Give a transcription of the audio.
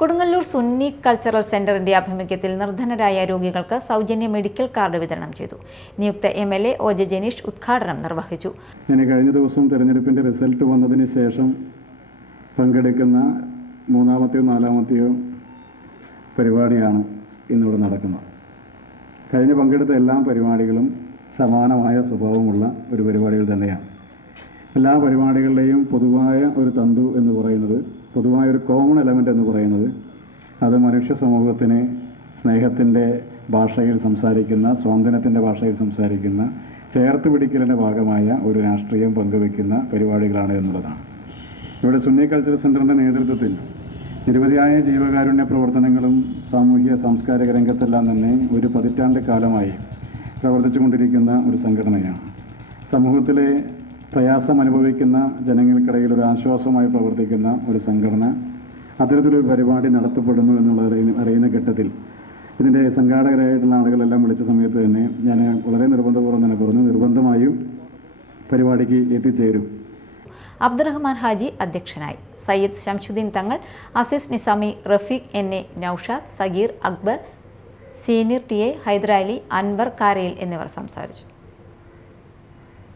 Kodungallur Sunni cultural സെന്ററിന്റെ ആഭിമുഖ്യത്തിൽ നിർധനരായ രോഗികൾക്ക് സൗജന്യ മെഡിക്കൽ കാർഡ് വിതരണം ചെയ്തു. നിയുക്ത MLA OJ ജനീഷ് ഉദ്ഘാടനം നിർവഹിച്ചു. കഴിഞ്ഞ ദിവസം തെരഞ്ഞെടുപ്പിന്റെ റിസൾട്ട് വന്നതിന് ശേഷം പങ്കെടുക്കുന്ന മൂന്നാമത്തെയോ നാലാമത്തെയോ പരിപാടിയാണ് ഇന്നിവിടെ നടക്കുന്നത്. കഴിഞ്ഞ പങ്കെടുത്ത എല്ലാ പരിപാടികളും സമാനമായ സ്വഭാവമുള്ള ഒരു പരിപാടികൾ തന്നെയാണ്. എല്ലാ പരിപാടികളുടെയും പൊതുവായ ഒരു തന്തു എന്ന് പറയുന്നത്, പൊതുവായൊരു കോമൺ എലമെൻ്റ് എന്ന് പറയുന്നത്, അത് മനുഷ്യ സമൂഹത്തിന് സ്നേഹത്തിൻ്റെ ഭാഷയിൽ സംസാരിക്കുന്ന, സ്വാതന്ത്ര്യത്തിൻ്റെ ഭാഷയിൽ സംസാരിക്കുന്ന, ചേർത്ത് പിടിക്കലിൻ്റെ ഭാഗമായ ഒരു രാഷ്ട്രീയം പങ്കുവയ്ക്കുന്ന പരിപാടികളാണ് എന്നുള്ളതാണ്. ഇവിടെ സുന്നി കൾച്ചറൽ സെൻ്ററിൻ്റെ നേതൃത്വത്തിൽ നിരവധിയായ ജീവകാരുണ്യ പ്രവർത്തനങ്ങളും സാമൂഹ്യ സാംസ്കാരിക രംഗത്തെല്ലാം തന്നെ ഒരു പതിറ്റാണ്ട് കാലമായി പ്രവർത്തിച്ചു കൊണ്ടിരിക്കുന്ന ഒരു സംഘടനയാണ്. സമൂഹത്തിലെ പ്രയാസം അനുഭവിക്കുന്ന ജനങ്ങൾക്കിടയിൽ ഒരു ആശ്വാസമായി പ്രവർത്തിക്കുന്ന ഒരു സംഘടന അത്തരത്തിലൊരു പരിപാടി നടത്തപ്പെടുന്നു എന്നുള്ളത് അറിയുന്ന ഘട്ടത്തിൽ ഇതിൻ്റെ സംഘാടകരായിട്ടുള്ള ആളുകളെല്ലാം വിളിച്ച സമയത്ത് തന്നെ ഞാൻ വളരെ നിർബന്ധപൂർവ്വം തന്നെ പറഞ്ഞു, നിർബന്ധമായും പരിപാടിക്ക് എത്തിച്ചേരും. അബ്ദുറഹ്മാൻ ഹാജി അധ്യക്ഷനായി. Sayyid Shamsuddeen Thangal, Azeez Nizami, Rafeeq NA, Noushad, Sageer, Akbar, senior TA, Hyderali, Anwar Karayil എന്നിവർ സംസാരിച്ചു.